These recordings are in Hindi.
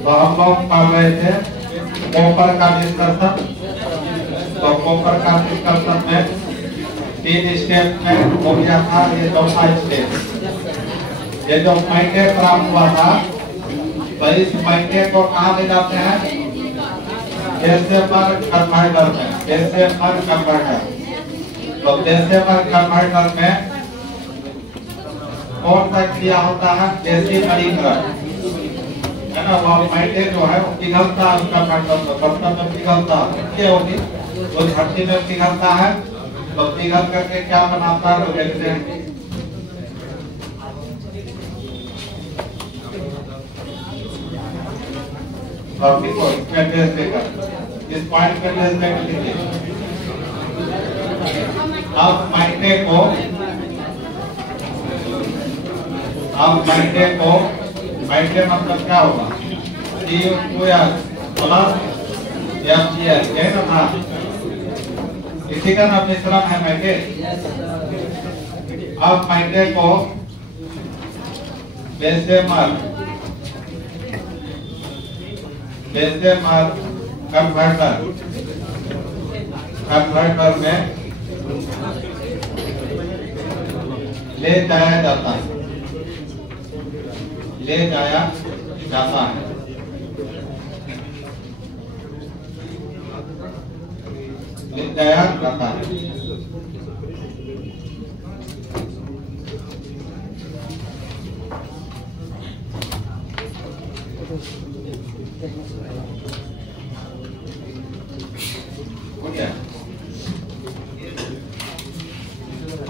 तो हम लोग पढ़ रहे थे कॉपर का डिस्कशन। तो कॉपर का डिस्कशन में 3 स्टेप में हो गया था। ये चौथा स्टेप, ये जो महीने प्राप्त हुआ था, तो इस महीने को कहाँ ले जाते हैं? डेसिमल कन्वर्टर में। डेसिमल कन्वर्टर, तो डेसिमल कन्वर्टर में कौन सा क्रिया होता है? डेसिमलीकरण, है ना। वो महीने जो है वो पिघलता है उसका कन्वर्टर में, बर्तन में पिघलता है, क्या होगी वो धरती में पिघलता है। तो पिघल करके क्या बनाता है? तो देखते हैं इस पॉइंट पे लीजिए। अब महीने को महीने मतलब क्या होगा? प्लस FGL, यही ना था, इसी का नाम मिश्रण है महीने। अब महीने को डेसिमल कन्वर्टर में ले जाया जाता है। ले जाया जाता है।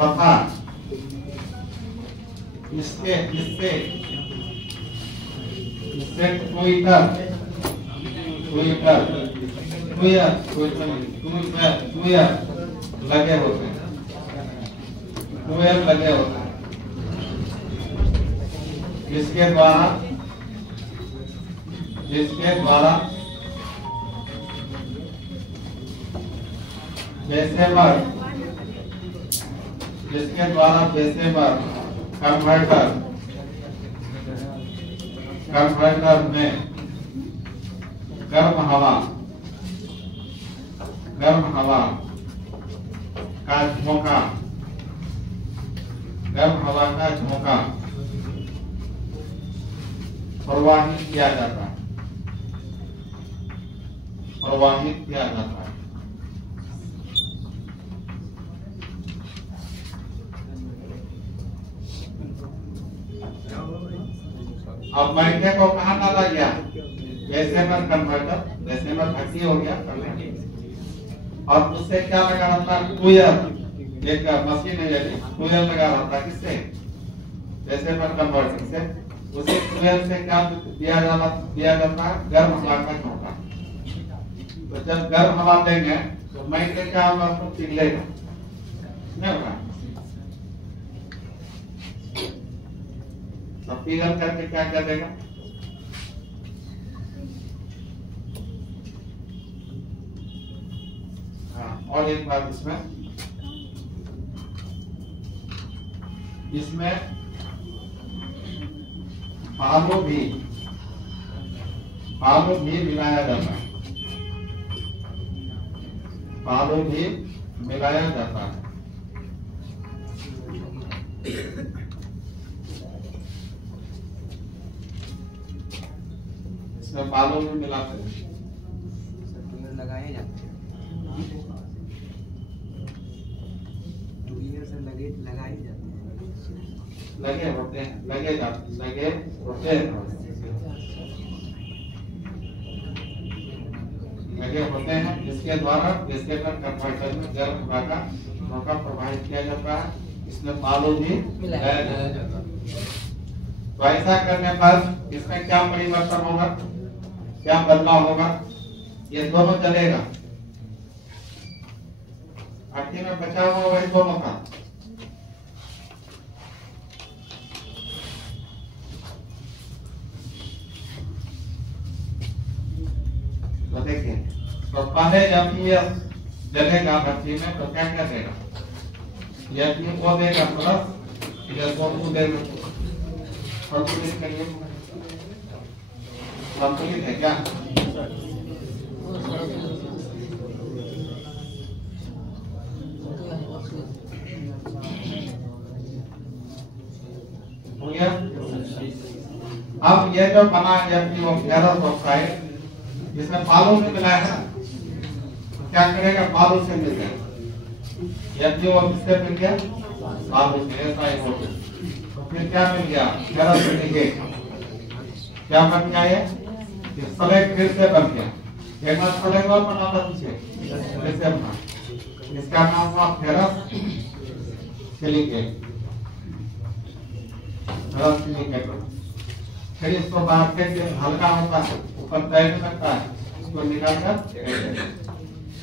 तथा इससे लगे होते हैं, जिसके द्वारा डेसिमल कन्वर्टर में गर्म हवा का झोंका प्रवाहित किया जाता है। अब महीने को कहाँ डाला गया? डेसिमल कन्वर्टर, डेसिमल 30 हो गया, और उससे क्या लगा रहता है? कुयल, एक मशीन है, कुयल लगा रहता है। किससे? डेसिमल कन्वर्टर से। उसी कुयल से क्या दिया जाता है? गर्म हवा का झोंका। तो जब गर्म हवा देंगे तो महीने क्या होगा? पिघलेगा, नहीं होगा? तो पिघल करके क्या देगा? और एक बात, इसमें बालू भी मिलाया जाता है। इसमें बालू भी मिलाते हैं, लगाए जाते हैं। लगाए जाते हैं, लगे होते हैं, जिसके द्वारा डेसिमल कन्वर्टर में गर्म हवा का झोंका प्रवाहित किया जाता है। इसमें बालू भी मिलाया जाता है। तो ऐसा करने पर इसमें क्या परिवर्तन होगा? क्या बदलाव होगा? ये दोनों चलेगा, भट्टी में बचा हुआ वही दोनों का। तो देखिए, तो पहले जब ये जलेगा भट्टी में तो क्या देगा? यह वो देगा प्लस, यह देगा। संतुलित है क्या? हो गया। अब ये जो बना FeO फेरस ऑक्साइड, इसमें बालू से मिलाया है ना, तो क्या करेगा? बालू से मिल गया, FeO किससे मिल गया? बालू से, ऐसा ही हो गया। तो फिर क्या मिल गया? Ferrous silicate. क्या बन गया ये? स्लेट फिर से बन गया। एक बार स्लेट और बना था पीछे, कैसे बना? इसका नाम हुआ फेरस सिलिकेट। Ferrous silicate. फिर इसको बाहर फेंक के हल्का होता है, ऊपर तैरने लगता है, उसको निकाल कर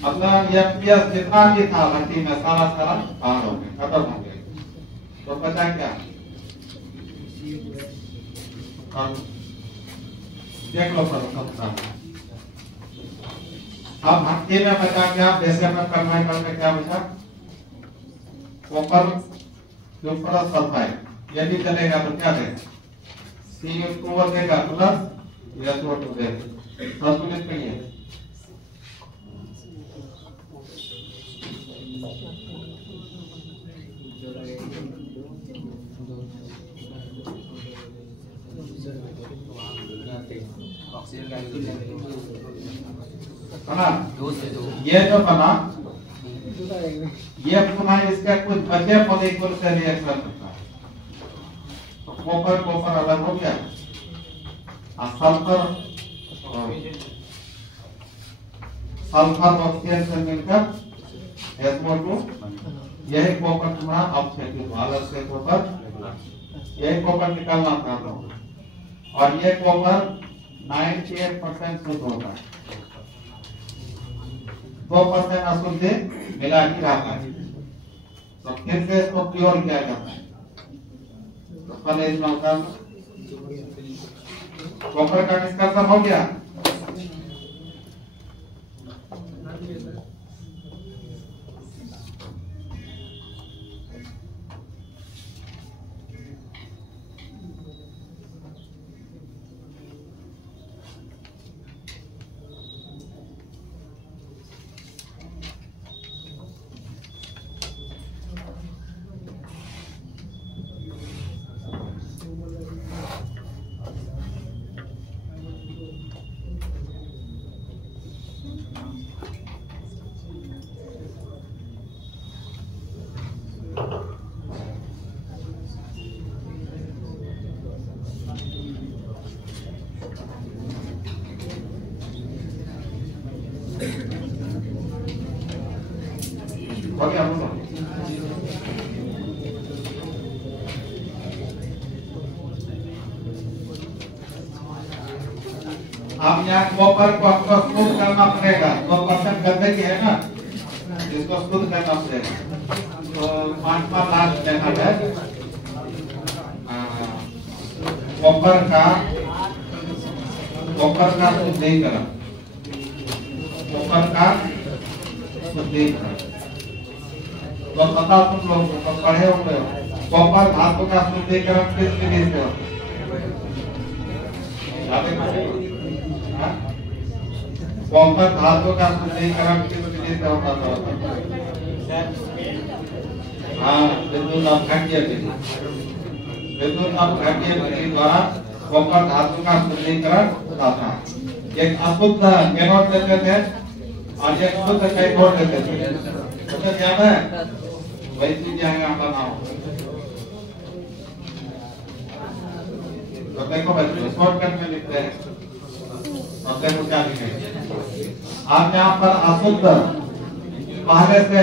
अपना FeS जितना भी था भट्टी में सारा बाहर हो गया, खत्म हो गया। तो बचा क्या? देख लो सर, अब भट्टी में बचा क्या? डेसिमल कन्वर्ट करके क्या बचा? Copper plus sulphide. यदि चलेगा तो क्या देगा? CO2 देगा प्लस SO2 देगा। संतुलित करिए। बना ये जो बना, ये पुनः इसके कुछ बचे मॉलिक्यूल से रिएक्शन करता है। तो कॉपर अलग हो गया, सल्फर ऑक्सीजन से मिलकर SO2, यही कॉपर तुम्हारा ऑक्सीजन अलग से कॉपर, यही कॉपर निकालना था। और ये कॉपर 98% शुद्ध होता है, 2% अशुद्ध मिला के रहता है। तो फिर से इसको प्योर किया जाता है। तो पहले इसमें होता है कॉपर का डिस्कशन हो गया। हो गया बोलो। अब यहाँ कॉपर को आपको शुद्ध करना पड़ेगा। 2% गंदगी है ना, इसको शुद्ध करना पड़ेगा। तो 5वां लास्ट लेना है कॉपर का शुद्धिकरण, कॉपर का शुद्धिकरण। तो पता तुम लोग तो पढ़े होंगे, कॉपर धातु का शुद्धिकरण किस विधि से होता है? कॉपर धातु का शुद्धिकरण किस विधि से होता था? हाँ, विद्युत अपघट्य विधि। विद्युत अपघट्य विधि द्वारा कॉपर धातु का शुद्धिकरण होता था। एक अशुद्ध कैथोड देते थे और एक शुद्ध कैथोड देते थे। मुझे याद है वही चीज यहाँ बनाओ। तो देखो बच्चों, शॉर्टकट में लिखते हैं। और देखो क्या लिखेंगे। आप यहाँ पर अशुद्ध पहले से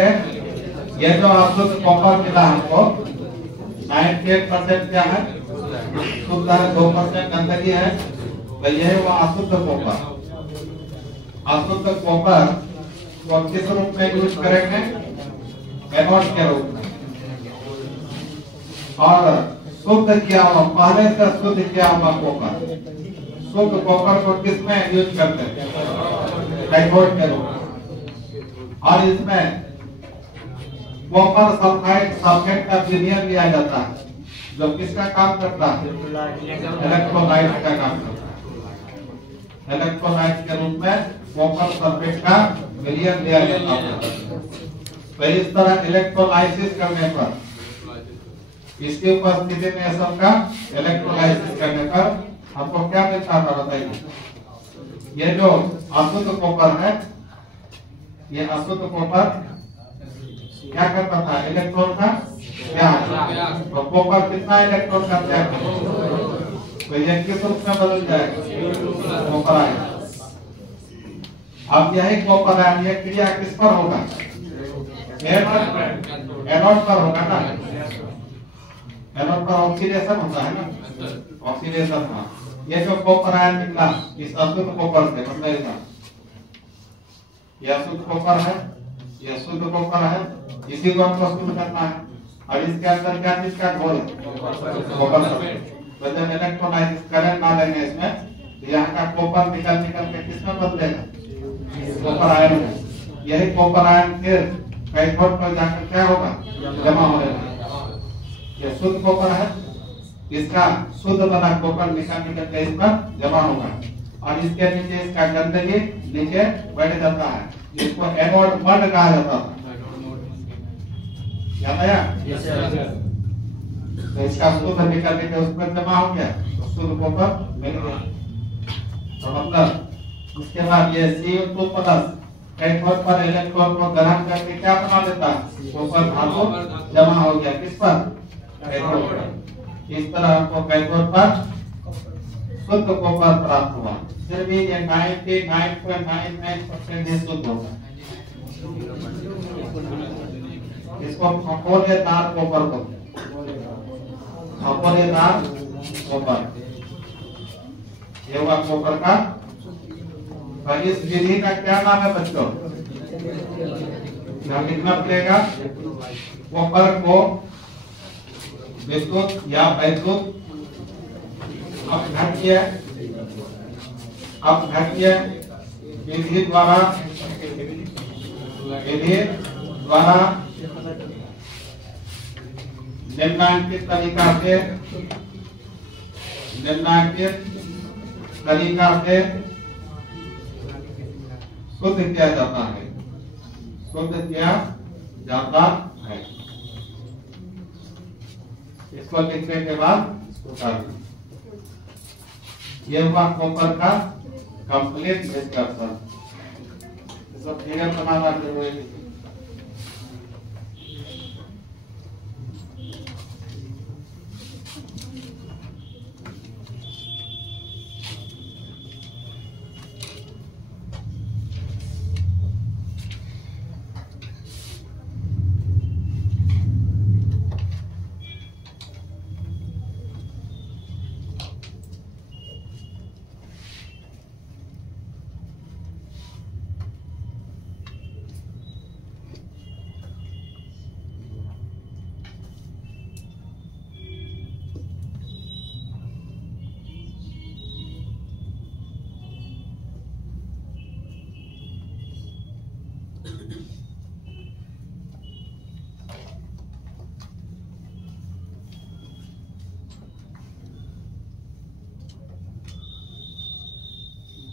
ये जो अशुद्ध कॉपर मिला हमको 98% क्या है? शुद्ध है, 2% गंदगी है। तो यही वो अशुद्ध कॉपर। अशुद्ध कॉपर को किस रूप में यूज करेंगे? एनोड के रूप में। और शुद्ध किया हुआ, पहले से शुद्ध किया हुआ कॉपर, शुद्ध कॉपर को किसमें यूज करते हैं? कैथोड के रूप में। और इसमें कॉपर सल्फेट का विलयन लिया जाता है, जो किसका काम करता है? इलेक्ट्रोलाइट का काम करता है। इलेक्ट्रोलाइट के रूप में कॉपर सल्फेट का विलयन लिया जाता है। तो इस तरह इलेक्ट्रोलाइसिस करने पर, इसकी उपस्थिति में सबका इलेक्ट्रोलाइसिस करने पर आपको क्या मिलता था बताइए? ये जो अशुद्ध कॉपर है, ये अशुद्ध कॉपर क्या करता था? इलेक्ट्रॉन का त्याग। तो कॉपर कितना इलेक्ट्रॉन का त्याग करता? तो ये किस रूप में बदल जाएगा? Copper ion. अब यही कॉपर आयन ये क्रिया किस पर होगा? एनोड पर होगा ना। एनोड पर ऑक्सीडेशन होता है ना, ऑक्सीडेशन। हाँ, ये जो कॉपर आयन निकला इस अशुद्ध कॉपर से, मतलब ये अशुद्ध कॉपर है, ये शुद्ध कॉपर है, इसी को हमको शुद्ध करना है। और इसके अंदर क्या चीज का घोल है? Copper sulphate. तो जब इलेक्ट्रोलाइसिस करंट ना लेंगे इसमें, तो यहाँ का कॉपर निकल के किसमें बदलेगा? कॉपर आयन में। यही कॉपर आयन फिर कैथोड पर जाकर क्या होगा? जमा हो जाएगा। ये शुद्ध कॉपर है, इसका शुद्ध बना कॉपर निकल के इस पर जमा होगा और इसके नीचे इसका गंदगी नीचे बैठ जाता है। इसको एनोड मड कहा जाता था। याद आया? तो इसका शुद्ध निकल के उस पर जमा हो गया, तो शुद्ध कॉपर मिल गया। तो मतलब उसके बाद ये Cu2+ कैथोड पर इलेक्ट्रॉन को ग्रहण करके क्या बना देता है? कॉपर धातु जमा हो गया किस पर? कैथोड पर। इस तरह हमको कैथोड पर शुद्ध कॉपर प्राप्त हुआ। फिर भी ये 99.99% ही शुद्ध होगा। इसको खपोलेदार कॉपर बोलते हैं। खपोलेदार कॉपर ये हुआ कॉपर का। और इस विधि का क्या नाम है बच्चों? क्या लिखना पड़ेगा? कॉपर को विद्युत या वैद्युत अपघट्य विधि द्वारा निम्नांकित तरीका से शुद्ध किया जाता है। इसको लिखने के बाद ये हुआ कॉपर का कंप्लीट डिस्कशन। सब फिगर बनाना जरूरी है।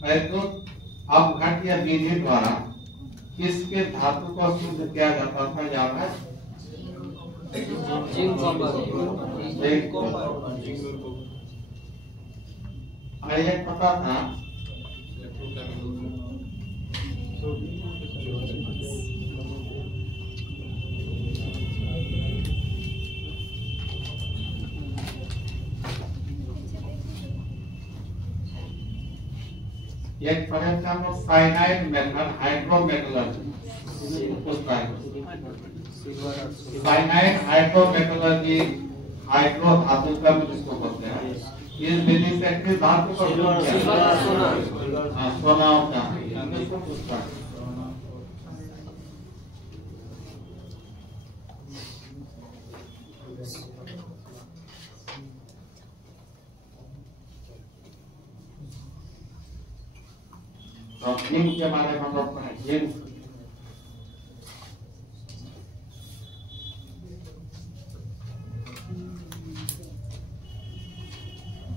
वैद्युत अपघट्य विधि द्वारा किसके धातु को शुद्ध किया जाता था? याद है? और ये पता था एक परीक्षा में साइनाइड मेथड हाइड्रोमेटलर्जी पूछता है। साइनाइड हाइड्रोमेटलर्जी, हाइड्रो धातु का जिसको बोलते हैं, इस विधि से किस धातु को शुद्ध किया? सोना और चांदी पूछता है। तो जिंक के बारे में हम लोग पढ़े। जिंक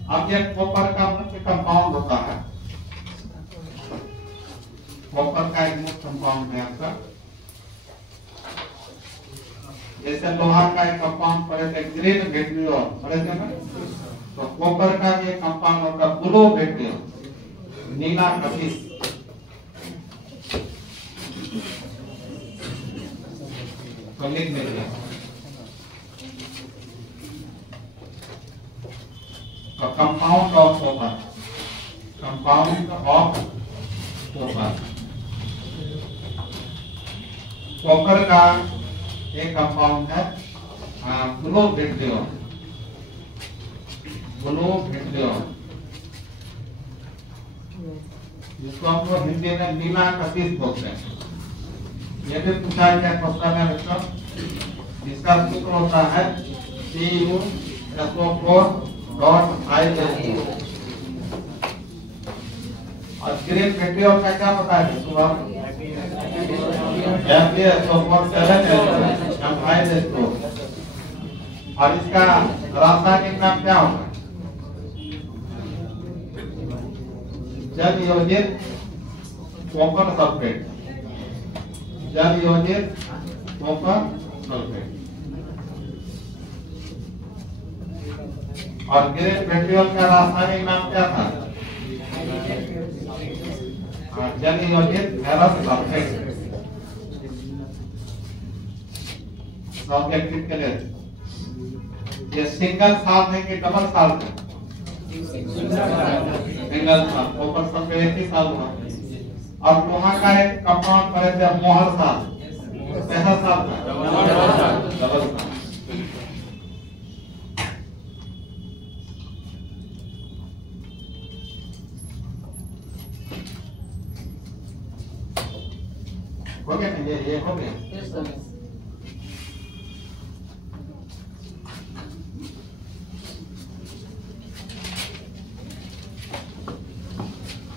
अब ये कॉपर का मुख्य कंपाउंड होता है कंपाउंड है आपका। जैसे लोहा का एक कंपाउंड पड़े थे ग्रीन विट्रियो पड़े थे ना, तो कॉपर का ये कंपाउंड होगा ब्लू विट्रियो, नीला कशिश। तो लिख लीजिए compound of copper, compound of copper. Copper का एक कंपाउंड है ब्लू विट्रियो, ब्लू विट्रियो, जिसको हम लोग हिंदी में नीला कशिश बोलते हैं। ये भी पूछा गया क्वेश्चन है बच्चों। इसका सूत्र होता है CuSO4.5 और ग्रीन विट्रियो का क्या पता है सुबह और इसका रासायनिक नाम क्या होगा? जल योजित कॉपर सल्फेट, जल योजित कॉपर सल्फेट। और ग्रीन विट्रियो का रासायनिक नाम क्या था? जल योजित फेरस सल्फेट। सब्जेक्टिव के लिए ये सिंगल साल्ट है कि डबल साल्ट है? Single salt. कॉपर सल्फेट एक ही साल्ट हुआ। और लोहा का एक कंपाउंड पड़े थे मोहर साल्ट, कैसा साल्ट है? Double salt. हो गया ना? ये हो गया।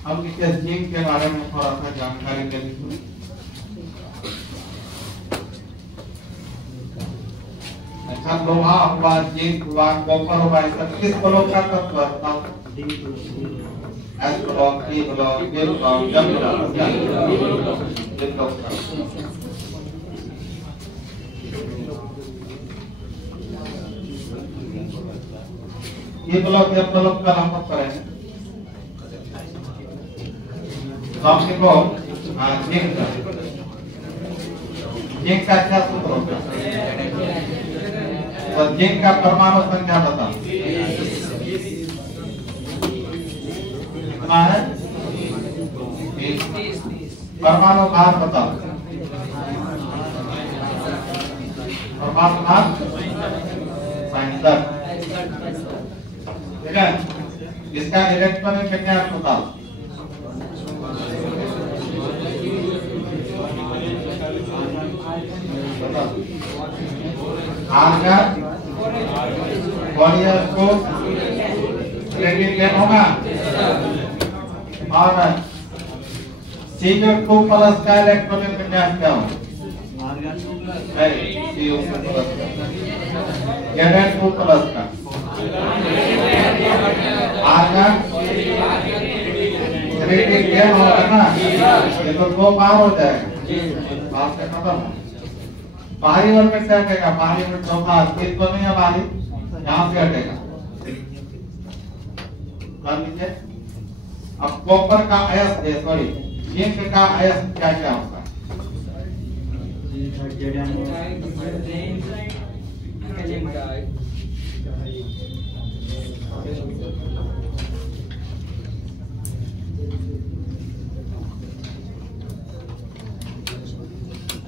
हम इस जिंक के बारे में थोड़ा सा जानकारी ले लीजिए। अच्छा, लोहा हुआ, जिंक हुआ, कॉपर हुआ, ये सब किस ब्लॉक का तत्व है? S block, P block, B block, जब ब्लॉक का। ये ब्लॉक या ब्लॉक का हम पढ़ेंगे। को जिंक का क्या सूत्र होता है? तो जिंक का परमाणु संख्या बताओ कितना है? परमाणु भार बताओ। परमाणु भार 67। ठीक है, इसका इलेक्ट्रॉनिक विन्यास बताओ। आर्गन वॉरियर को क्रेडिट होगा और CO2 प्लस का इलेक्ट्रॉनिक विन्यास क्या होगा? CO2 प्लस Zn2 प्लस का आर्गन क्रेडिट होगा ना, ये तो 2 बार हो जाएगा। बात से खत्म। बाहरी वर्ग में से हटेगा, बाहरी में चौथा अस्तित्व नहीं है, बाहरी यहाँ से हटेगा। मान लीजिए अब कॉपर का अयस्क, सॉरी जिंक का अयस्क क्या क्या होगा?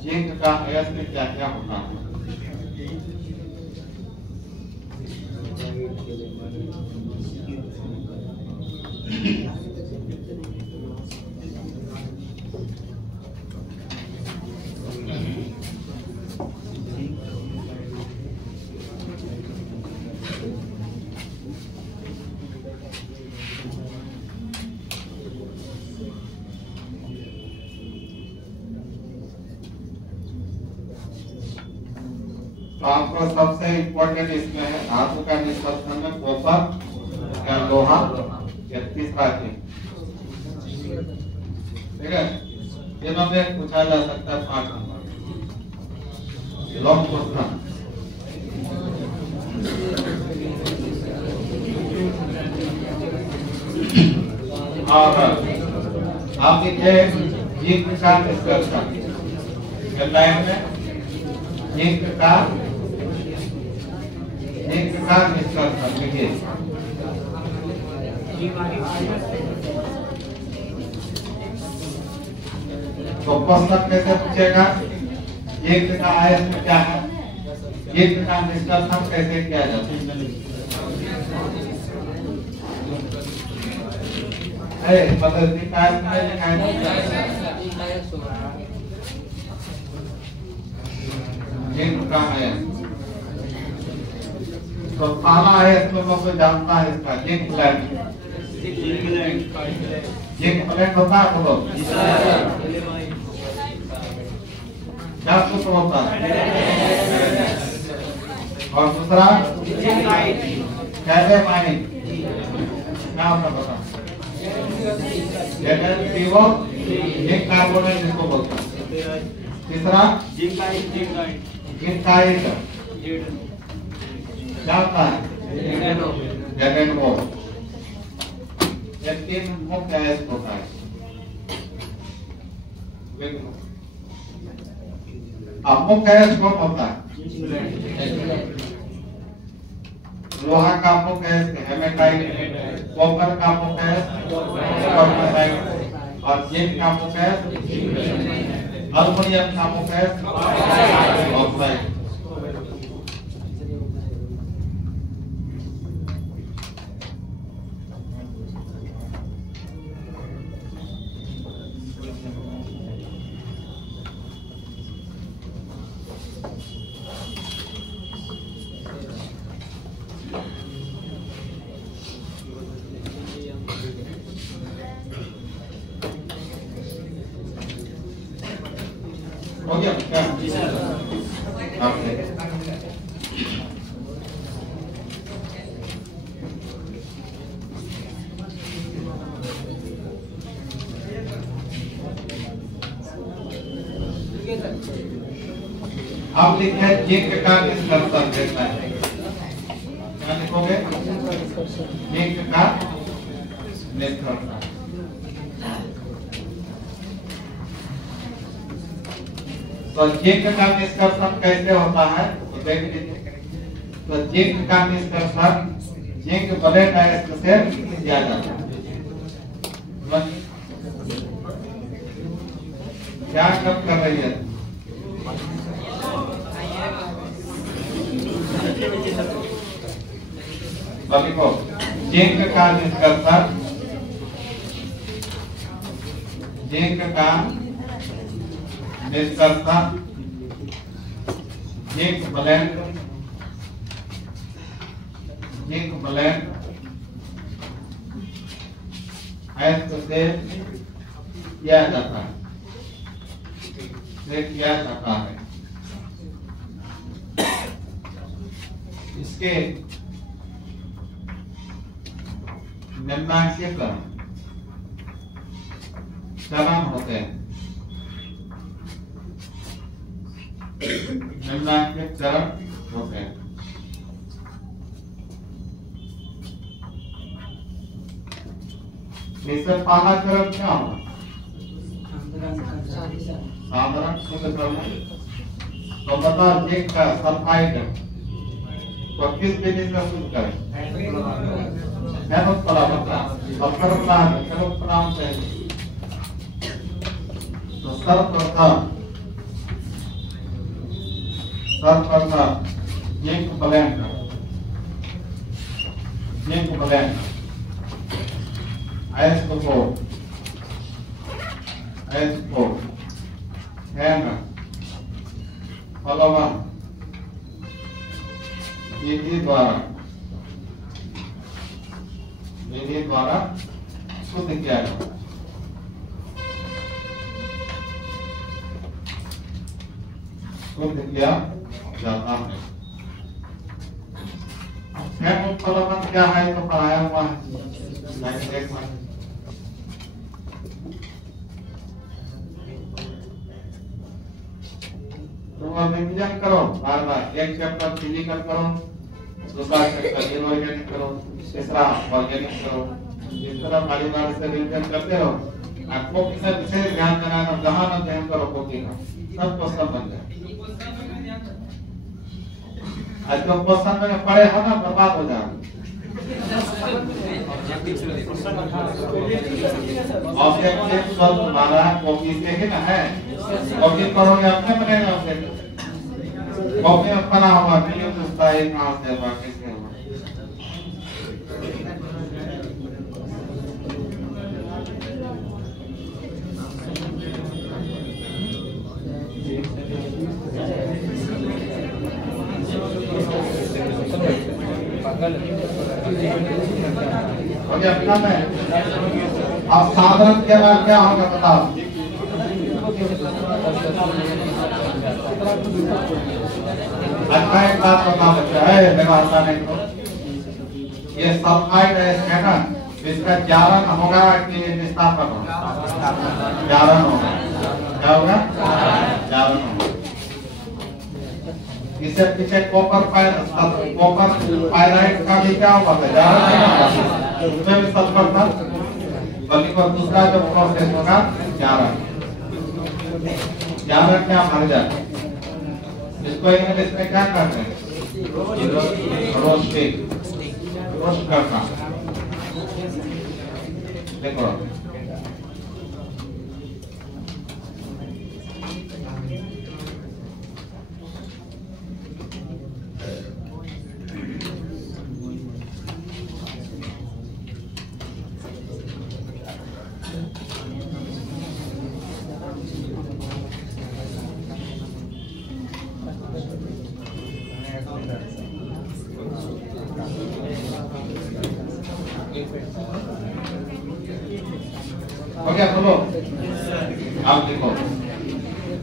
जिंक का अयस्क क्या क्या होता है? तो आपको सबसे इम्पोर्टेंट इसमें है धातु का निष्कर्षण में कॉपर या लोहा या तीसरा चीज। ठीक है, तीनों में पूछा जा सकता है 5 नंबर लॉन्ग क्वेश्चन। और आप देखिए जिंक का निष्कर्षण हेडलाइन में जिंक का निष्कर्षण देखिए। तो क्वेश्चन कैसे पूछेगा, जिंक का आयतन क्या है, जिंक का निष्कर्षण कैसे किया जाता है। मतलब निकाय में लिखा है जिंक का आयतन। तो पहला आयतन लोगों को जानता है इसका जिंक प्लेट। जिंक प्लेट होता है बोलो क्या सूत्र होता है। और दूसरा कैल्शियम आयन क्या होता है बता। NaCO जिंक कार्बोनेट जिसको बोलते हैं। तीसरा जिंकाइट क्या होता है ZnO। ये 3 मुख्य आयन होता है। अब मुख्य आयन कौन होता है। लोहा का मुख्य आयन हेमेटाइट, कॉपर का मुख्य आयन कॉपरटाइट और जिंक का मुख्य आयन अल्युमिनियम का मुख्य आयन ऑक्साइड। हो गया क्या? जी सर। आप लिखे जिंक का निष्कर्षण देता है। क्या लिखोगे? जिंक का निष्कर्षण। तो जिंक का निष्कर्षण कैसे होता है तो देख लीजिए। तो जिंक का निष्कर्षण जिंक ब्लेंड आयस्क से किया जाता है। क्या कब कर रही है? देखो जिंक का निष्कर्षण जिंक का निष्कर्षण जिंक ब्लेंड आयस्क से किया जाता है। इसके निम्नांकित चरण होते हैं। निम्नांकित चरण होते हैं। इससे पहला चरण क्या होगा? साधारण शुद्ध करना। तो बताओ जिंक का सल्फाइड को किस विधि से शुद्ध करें? तो सर्वप्रथम जिंक ब्लेंड आयस्क को हैंड फॉलोवन विधि द्वारा शुद्ध किया जाता है। शुद्ध किया जाता है। हैंड फॉलोवन क्या है तो पढ़ाया हुआ है। तुम रिवीजन करो बार बार। एक चैप्टर फिजिकल करो, दूसरा चैप्टर इनऑर्गेनिक करो, तीसरा ऑर्गेनिक करो। इस तरह बारी बारी से रिवीजन करते रहो। आपको किसी विशेष ध्यान देना है, जहां न ध्यान करो कॉपी का, सब क्वेश्चन बन जाए। आज जो क्वेश्चन मैंने पढ़े हो ना, बर्बाद हो जाए। ऑब्जेक्टिव सब तुम्हारा कॉपी से ही ना है। कॉपी करोगे अपने बनेगा ऑब्जेक्टिव। कॉपी में बना हुआ नहीं पूछता है कहां से हुआ, कैसे हुआ। अपना में अब साधारण के बाद क्या होगा बताओ। अच्छा एक बात बता बच्चा है, मेरा आता नहीं तो ये सल्फाइड है ना, इसका जारण होगा कि निस्तापन होगा? जारण होगा। क्या होगा? जारण होगा। इससे पीछे कॉपर पायराइड का भी क्या होगा? जारण। उसमें भी सल्फर था, बल्कि और दूसरा जो प्रोसेस होगा जारण। जारण क्या मर जाए, इसको इंग्लिश में क्या कहते हैं? रोस्टिंग। रोस्ट करना। देखो ओके बोलो। आप देखो,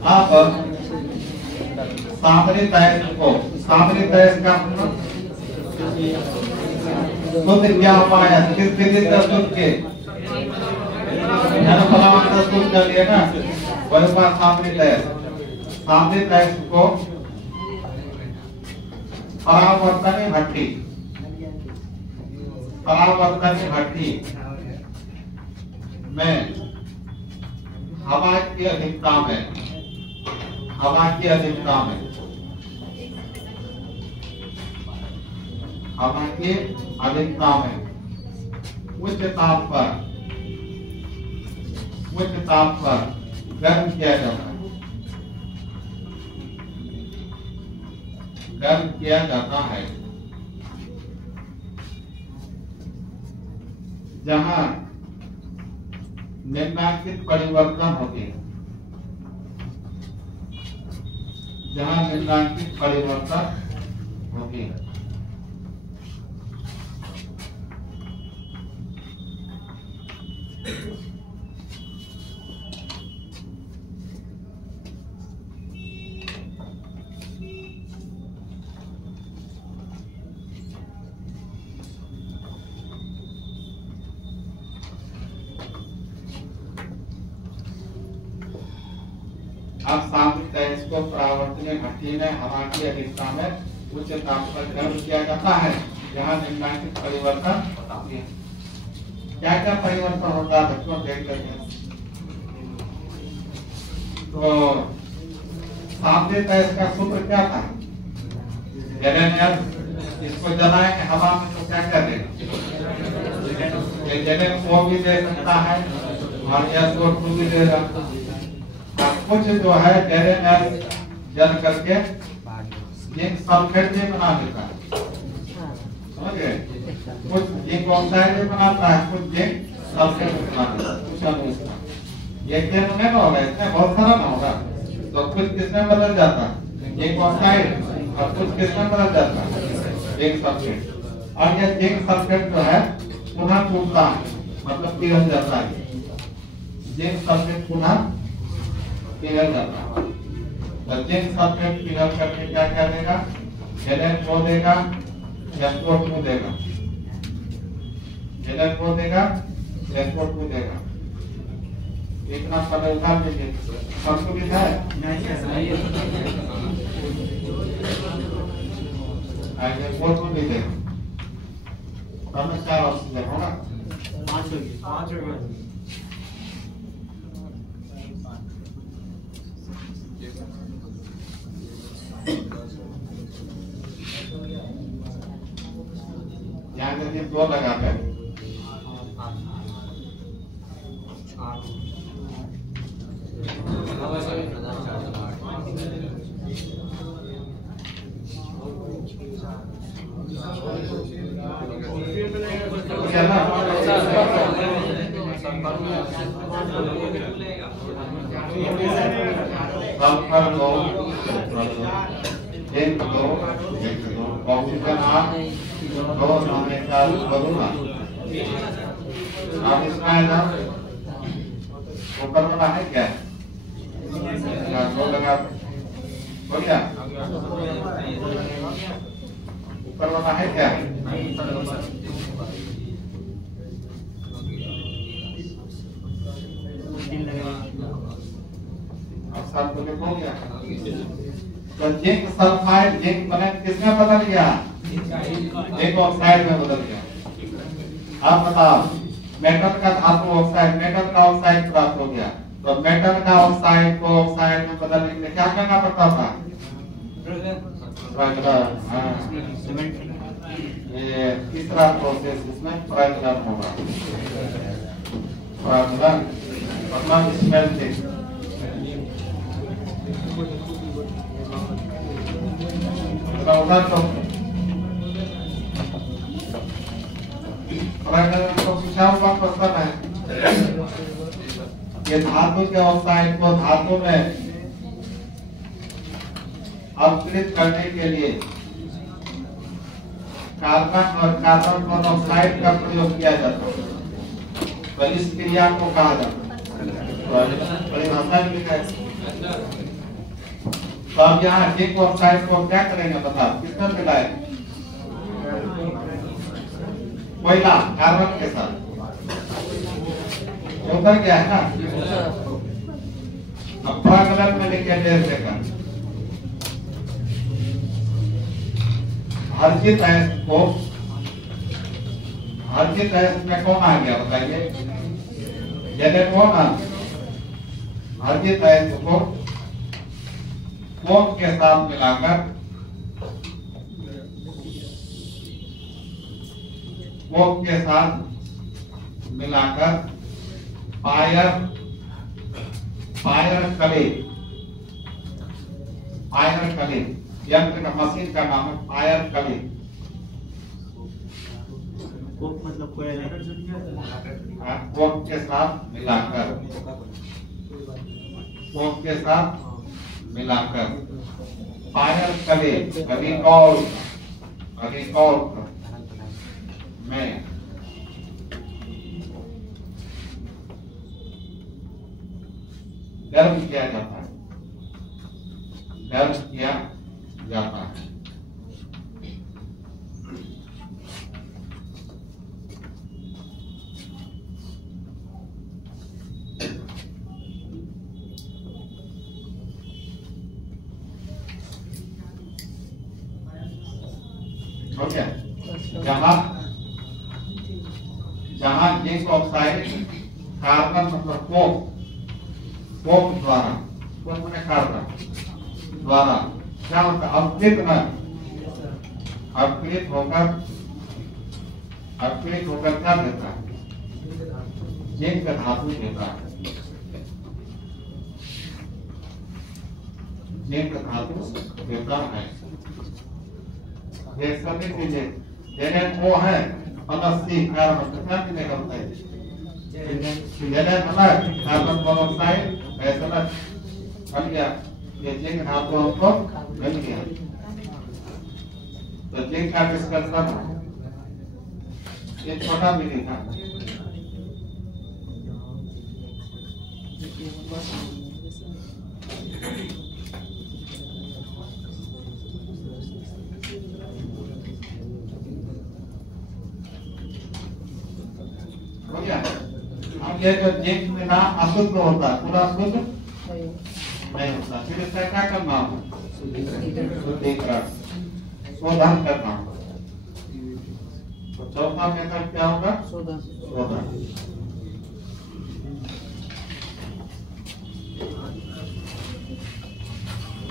आप सामने तय को, सामने तय का शुद्ध क्या उपाय? किस विधि से शुद्ध के शुद्ध कर लिया ना, वही बात सामने तय। सामने तय को परावर्तन भट्टी, परावर्तन भट्टी में हवा की अधिकता में, हवा की अधिकता में, हवा की अधिकता में उच्च ताप पर, उच्च ताप पर गर्म किया जाता है, गर्म किया जाता है। जहां निम्नांकित परिवर्तन होते हैं, जहां निम्नांकित परिवर्तन होते हैं। अब सामने तैस को परावर्तन भट्टी में हवा की अधिकता में उच्च ताप पर गर्म किया जाता है, जहाँ निम्नांकित परिवर्तन होते हैं। क्या क्या परिवर्तन होता है बच्चों, देख लेते हैं। तो सामने तैस का सूत्र क्या था? इसको जलाएंगे हवा में तो क्या कर देगा? NO भी दे सकता है और SO2 भी देगा। कुछ जो है जल करके जिंक सल्फेट भी बना देता है, समझ गए? कुछ जिंक ऑक्साइड भी बनाता है, कुछ जिंक सल्फेट भी बना देता है। ये क्या नहीं होगा, इसमें बहुत सारा ना होगा। तो कुछ किसमें बदल जाता है? जिंक ऑक्साइड, और कुछ किसमें बदल जाता है? Zinc sulphate. और ये जिंक सल्फेट जो है पुनः टूटता है, मतलब पिघल जाता है। जिंक सल्फेट पुनः पिघल जाता है। तो जिंक सल्फेट पिघल करके क्या क्या देगा? NO देगा, SO2 देगा, NO देगा, SO2 देगा। इतना पता उतार दीजिए। संतुलित है? बोर्ड में भी देखो कम से 4 ऑक्सीजन होगा 5 हो गया यहाँ देखिए 2 लगा पे sulphur 2 zinc 2 oxygen 8 2 non charge बदलना अब इसका है ना ऊपर वाला है क्या 2 लगा हो गया ऊपर वाला है क्या अब सब तो हो गया तो जिंक सल्फाइड जिंक बने किसमें बदल गया जिंक ऑक्साइड में बदल गया अब बताओ मेटल का धातु ऑक्साइड मेटल का ऑक्साइड प्राप्त हो गया तो मेटल का ऑक्साइड को ऑक्साइड में बदलने के लिए क्या करना पड़ता था ये तीसरा प्रोसेस इसमें प्रज्वलन होगा प्रज्वलन मतलब स्मेल्टिंग उधर तो प्रज्वलन को पूछा हुआ क्वेश्चन है ये धातु के ऑक्साइड को धातु में अपघृत करने के लिए कार्बन और कार्बन मोनोऑक्साइड का प्रयोग किया जाता है तो इस क्रिया को कहा जाता है परिभाषा में लिखा है तो अब यहाँ जिंक ऑक्साइड को क्या करेंगे बताओ किसमें मिलाए कोयला कार्बन के साथ उतर गया है ना अब प्रज्वलन में लिखे जैसे का हर्जित अयस्क में कौन आ गया बताइए Zn कौन आ हर्जित अयस्क को कोक के साथ मिलाकर पायर कली यंत्र का मशीन का नाम है पायर कली मतलब कोक के साथ मिलाकर पायर कली रिकॉल में गर्म किया जाता है ओके जहां जिंक ऑक्साइड कार्बन मतलब कोक द्वारा कार्बन द्वारा क्या होता है अपघृत होकर क्या देता है जिंक धातु देता है जिंक धातु देता है ये सभी चीजें Zn-O है +C कार्बन कितना मिलेगा बताइए Zn अलग कार्बन मोनोऑक्साइड अलग बन गया ये जिंक धातु हमको मिल गया तो जिंक का डिस्कशन ये छोटा मिली था अब ये जो जिंक में ना अशुद्ध होता है पूरा शुद्ध नहीं होता फिर इसका क्या करना होगा शुद्धिकरण शोधन करना होगा। तो चौथा मेथड क्या होगा? शोधन। शोधन।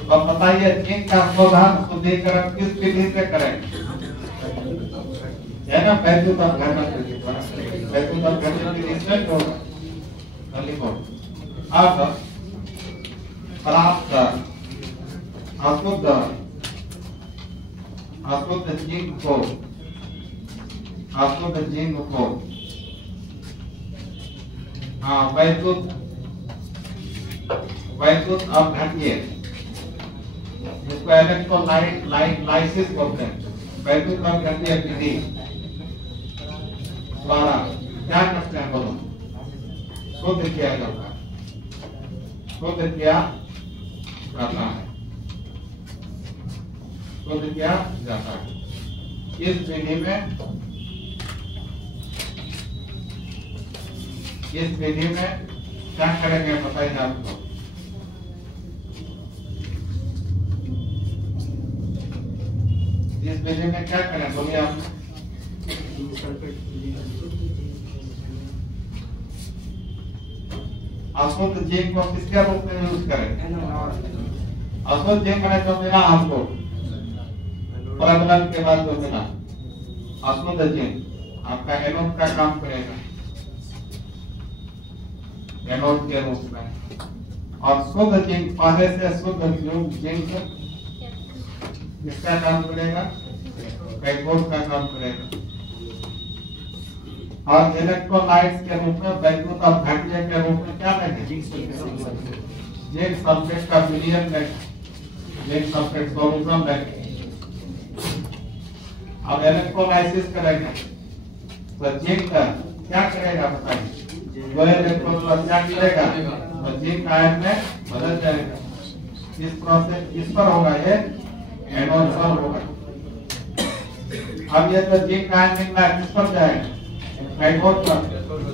अब बताइए जिंक का शोधन शुद्धिकरण किस विधि से करेंगे? है ना, वैद्युत अपघटन विधि द्वारा। वैद्युत अपघटन विधि से होगा। लिखो अब प्राप्त अशुद्ध जिंक को वैद्युत अपघट्य, जिसको इलेक्ट्रोलाइसिस बोलते हैं, वैद्युत अपघट्य विधि द्वारा क्या करते हैं? बोलो। शुद्ध किया जाता है, शुद्ध किया जाता है, शुद्ध किया जाता है। इस विधि में क्या करेंगे बताइए आपको? इस विधि में क्या करें बोलिए आप? अशुद्ध जिंक को किसके रूप में यूज करें? अशुद्ध जिंक मैंने जो मिला हमको प्रबलन के बाद जो मिला अशुद्ध जिंक आपका एनोड का काम करेगा, एनोड के रूप में। और शुद्ध जिंक पहले से शुद्ध जिंक किसका काम करेगा? कैथोड का काम करेगा। और इलेक्ट्रोलाइट्स के रूप में वैद्युत अपघट्य के रूप में क्या लेंगे? जिंक सल्फेट का विलयन लेंगे, जिंक सल्फेट सॉल्यूशन लेंगे। अब इलेक्ट्रोलाइसिस करेंगे तो जिंक क्या करेगा बताइए? दो इलेक्ट्रॉन क्या करेगा? तो जिंक आयन में बदल जाएगा। इस प्रोसेस किस पर होगा? ये एनोड पर होगा। अब ये जो जिंक आयन निकला किस पर जाएगा? कैथोड पर।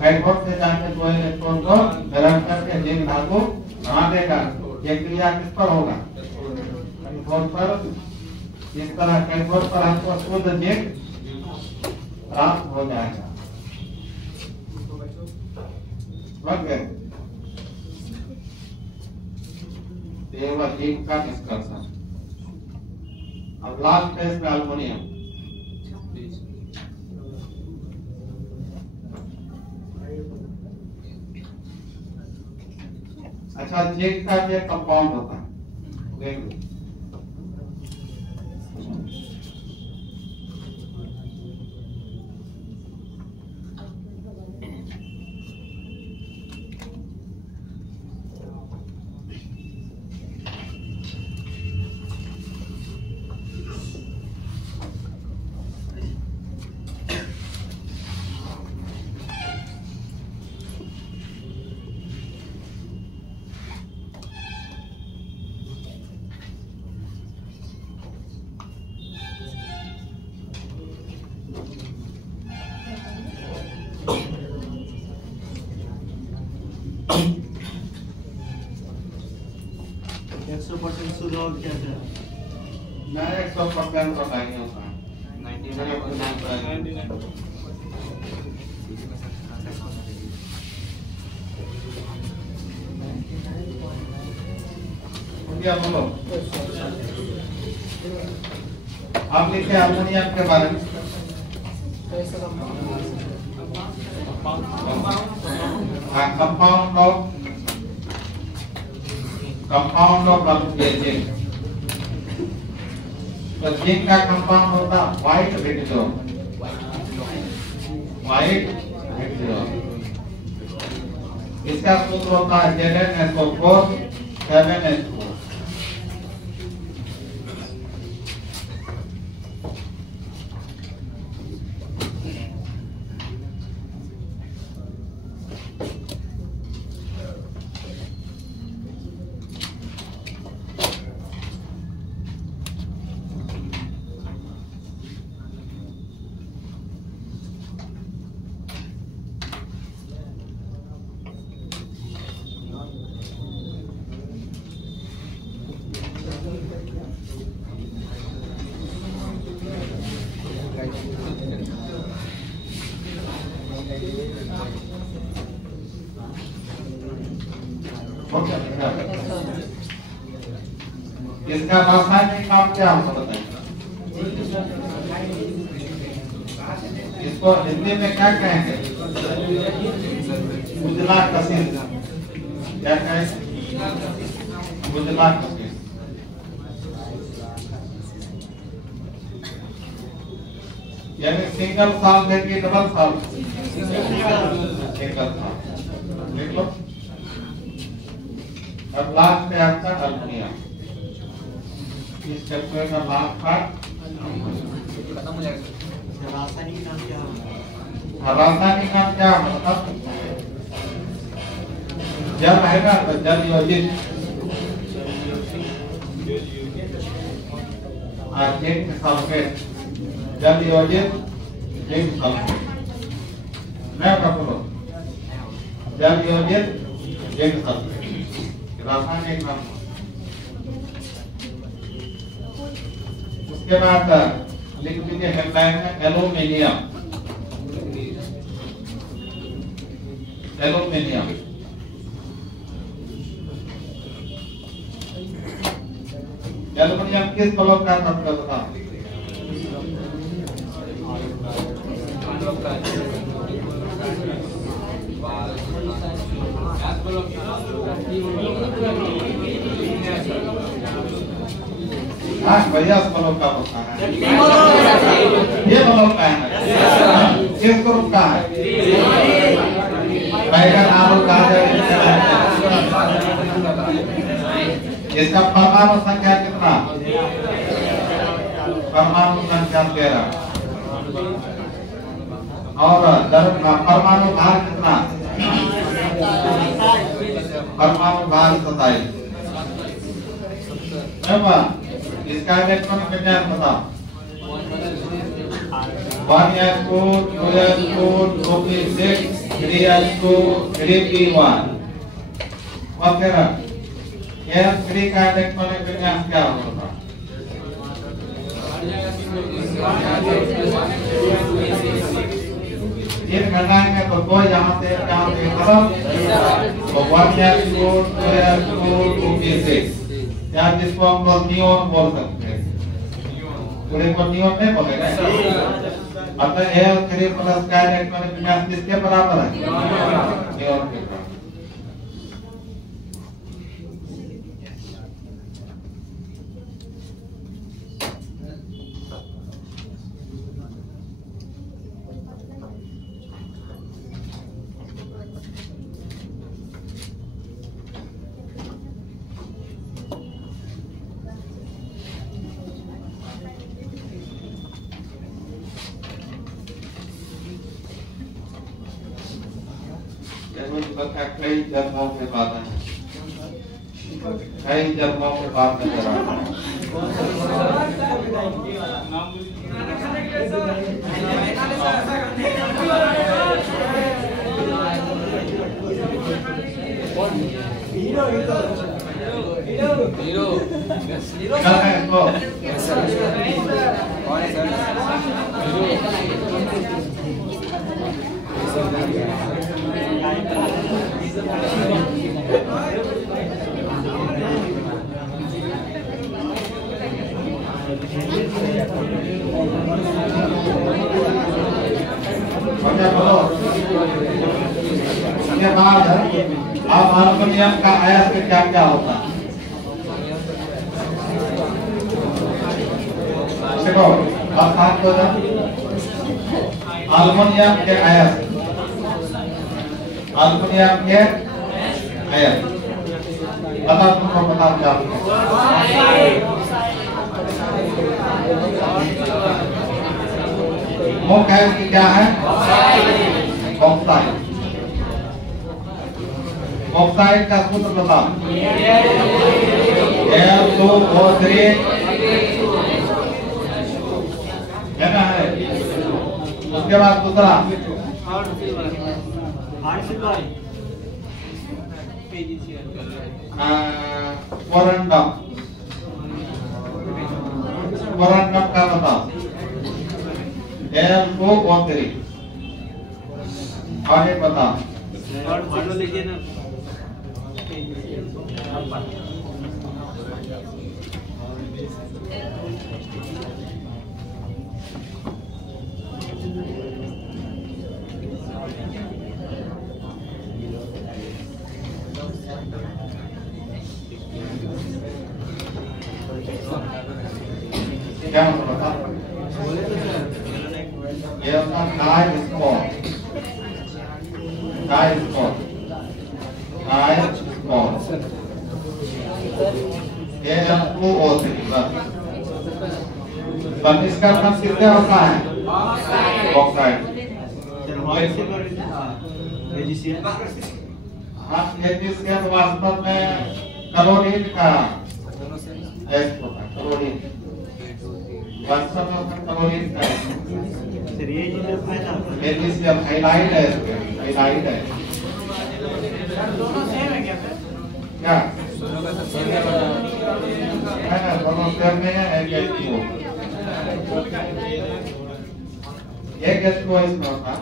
कैथोड से जाकर दो इलेक्ट्रॉन को ग्रहण करके जिंक धातु बना देगा। ये क्रिया किस पर होगा? कैथोड पर। इस तरह कैथोड पर हमको शुद्ध जिंक प्राप्त हो जाएगा। समझ गए? जिंक का निष्कर्षण। अब लास्ट पेज में एल्युमिनियम। अच्छा, जिंक का ये कंपाउंड होता है, देख लो। शुद्ध और क्या है? मैं 100% बताएंगे उसका 99 क्या बोलो? आप लिखे अमोनियम के बारे में। Compound of zinc. तो जिंक का कंपाउंड होता व्हाइट विट्रियो, व्हाइट विट्रियो। इसका सूत्र होता है ZnSO4 7H4। इसका रासायनिक नाम क्या होगा बताइए? इसको हिंदी में क्या कहेंगे? उजला कशिश। क्या कहेंगे? उजला कशिश। यानी सिंगल साल है कि डबल साल? सिंगल साल। देख लो। अब लास्ट पे आता है अल्मीनियम। इस चैप्टर का लास्ट पार्ट खत्म हो जाएगा। रासायनिक नाम क्या है? रासायनिक नाम क्या मतलब? जल है ना, तो जल योजित जिंक सल्फेट, जल योजित जिंक सल्फेट। मैं बोलो जल योजित जिंक सल्फेट रासायनिक नाम। उसके बाद लिख दीजिए हेडलाइन में एल्यूमिनियम। एल्यूमिनियम एल्यूमिनियम किस ब्लॉक का मतलब बताओ? हाँ भैया ब्लॉक का होता है। ये ब्लॉक का है। किस ग्रुप का है? बैगन, आलू, गाजर। इसका परमाणु संख्या कितना? परमाणु संख्या 13 और परमाणु भार कितना? परमाणु भार 27। इसका इलेक्ट्रॉनिक विन्यास बताओ। 1s2 2s2 2p6 3s2 3p1 और फिर s3 का इलेक्ट्रॉनिक विन्यास क्या होगा? तीन घटाएंगे तो दो यहाँ से खत्म। तो 1s2 2s2 2p6 या जिसको हम लोग नियोन बोल सकते हैं। पूरे को नियोन नहीं बोलेगा। अतः Al3 प्लस का इलेक्ट्रॉनिक विन्यास किसके बराबर है? नियोन के बराबर। कई जन्मों के बाद है, कई जन्मों के बाद नजर आ रहा है। क्या है इसको? बाद अब हार्मोनियम का आयात क्या क्या होता है? देखो अब बात हो हार्मोनियम के आयात, हार्मोनियम के आयात बता, तुमको बता क्या मुख्य है? क्या है? ऑक्साइड। ऑक्साइड का सूत्र बताओ। Al2O3 है ना? है। उसके बाद दूसरा कोरंडम। कोरंडम का बताओ। Al2O3 आगे बताओ। क्या मतलब बता? ये होता dye spot, dye spot, dye spot. ये F2O3 बस इसका नाम किससे होता है? ऑक्साइड। हाँ, मैग्नीशियम वास्तव में क्लोरीन का एस होता है, क्लोरीन वास्तव में क्लोरीन का मैग्नीशियम हाइलाइट है, हाइलाइट है। दोनों सेम है क्या? क्या है? दोनों सेम में है। एक H2O इसमें होता है,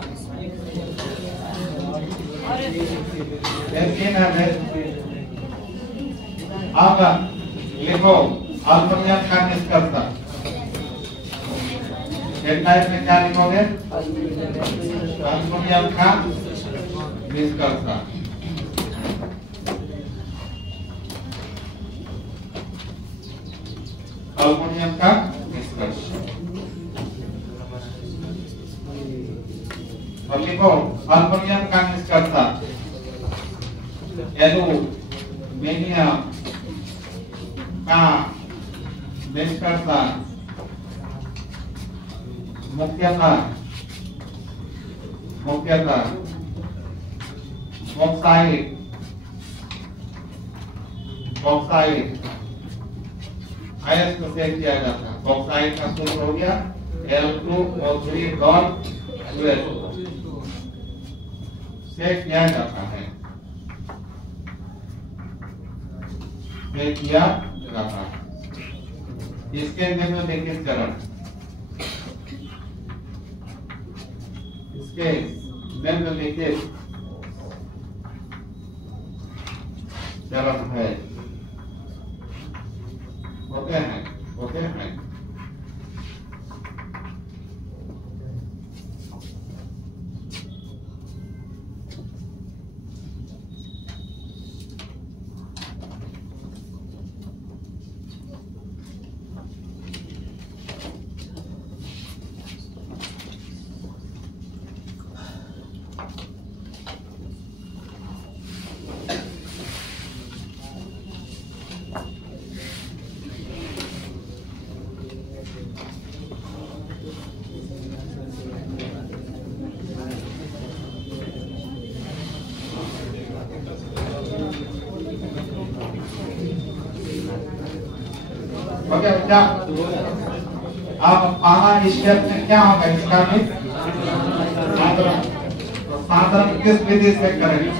अब लिखो अल्युमिनियम का निष्कर्षण। हेडलाइन में क्या लिखोगे? अल्युमिनियम का निष्कर्षण। अल्युमिनियम का निष्कर्षण और लिखो अल्युमिनियम का निष्कर्षण। एल्यूमीनियम का निष्कर्षण मुख्यतः बॉक्साइट अयस्क से किया जाता है। बॉक्साइट का सूत्र हो गया Al2O3 से किया जाता है, से किया जाता है। इसके निम्नलिखित चरण, इसके निम्नलिखित चरण है, होते हैं। ओके बच्चा, अब पाना स्टेप में क्या होगा? इसका भी साधारण, तो साधारण किस विधि से करेंगे?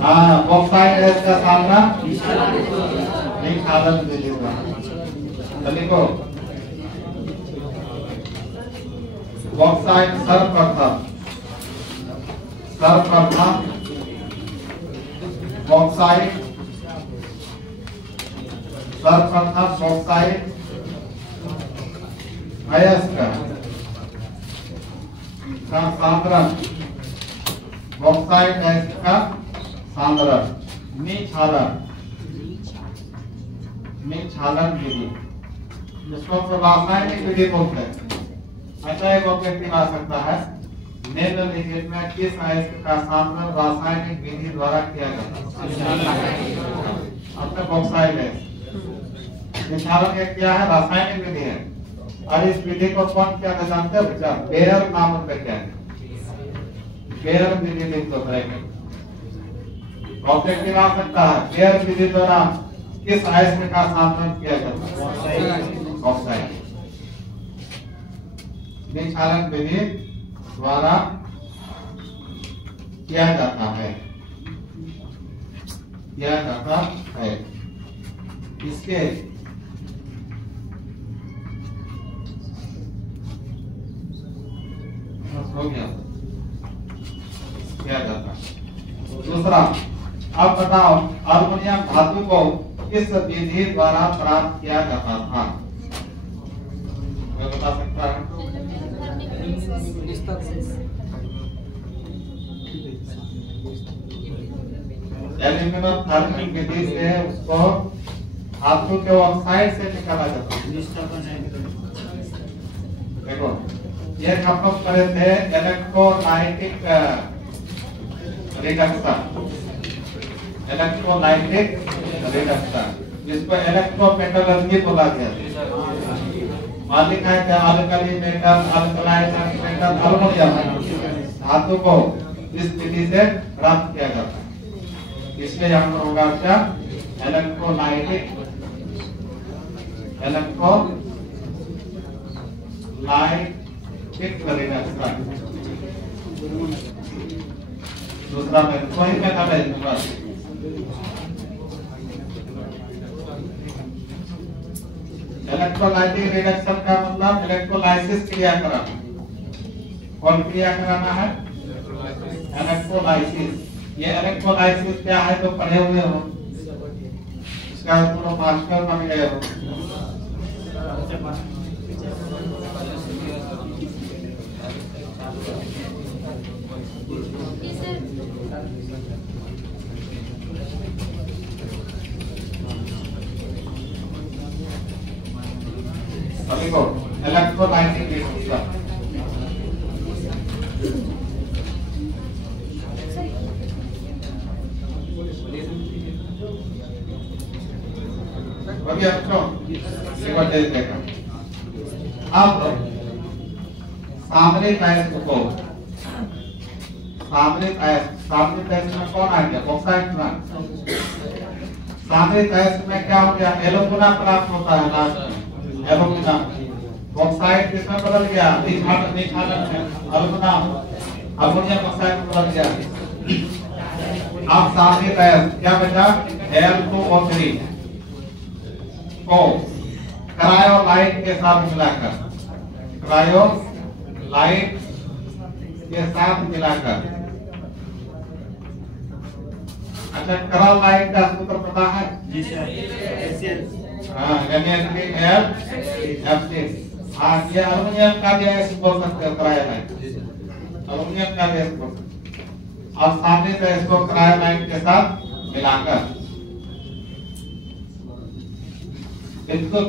हाँ, बॉक्साइट है इसका साधारण निष्कालन विधि द्वारा। लिखो बॉक्साइट सर्वप्रथम बॉक्साइट अयस्क का सांद्रण, बॉक्साइट अयस्क का सांद्रण निक्षालन विधि, जिसको रासायनिक विधि बोलते हैं। अच्छा, एक ऑब्जेक्टिव आ सकता है, निम्नलिखित में किस अयस्क का सांद्रण रासायनिक विधि द्वारा किया जाता है? अपने बॉक्साइट है, निक्षालन एक क्या है? रासायनिक विधि है। और इस विधि को कौन क्या जानते हैं बच्चा? बेयर नाम पे क्या है? बेयर विधि लिख दो ब्रैकेट। ऑब्जेक्टिव आ सकता है, बेयर विधि द्वारा किस अयस्क का सांद्रण किया जाता है? बॉक्साइट। निक्षालन विधि द्वारा किया जाता है। इसके हो गया, किया जाता है। दूसरा, अब बताओ अल्युमिनियम धातु को किस विधि द्वारा प्राप्त किया जाता था? कोई बता सकता है? एल्यूमिनियम थर्मिक विधि से उसको धातु के ऑक्साइड से निकाला जाता है। देखो ये हम लोग करे थे इलेक्ट्रोलाइटिक रिडक्शन, इलेक्ट्रोलाइटिक रिडक्शन, जिसको इलेक्ट्रोमेटलर्जी बोला गया। मान लिखा है कि alkali metal, alkaline metal, aluminium धातु को इस विधि से प्राप्त किया जाता है। इसलिए यहाँ पर होगा क्या, इलेक्ट्रोलाइटिक रिडक्शन। दूसरा में वही मेथड है दूसरा। इलेक्ट्रोलाइटिक रिडक्शन का मतलब इलेक्ट्रोलाइसिस क्रिया कराना। कौन क्रिया कराना है? इलेक्ट्रोलाइसिस। ये इलेक्ट्रोलाइसिस क्या है तो पढ़े हुए हो, इसका पूरा मास्टर बन गए हो। सभी को इलेक्ट्रोलाइटिक रिडक्शन। अब सामरिक अयस्क को, सामरिक अयस्क में कौन आ गया? ऑक्साइड। सामरिक अयस्क में क्या हो गया? एल्यूमिना प्राप्त होता है लास्ट में, एल्यूमिना। ऑक्साइड किसमें बदल गया? अल्युमिनियम ऑक्साइड में बदल गया। अब सामरिक अयस्क क्या बचा? Al2O3 को क्रायोलाइट के साथ मिलाकर, क्रायोलाइट के साथ मिलाकर, अच्छा क्रायोलाइट का सूत्र पता है? जी सर। हाँ हाँ, ये अल्युमिनियम का भी ऐसे बोल सकते हो, क्रायोलाइट अल्युमिनियम का भी ऐसे बोल सकते हो। अब सामने से इसको क्रायोलाइट के साथ मिलाकर बिल्कुल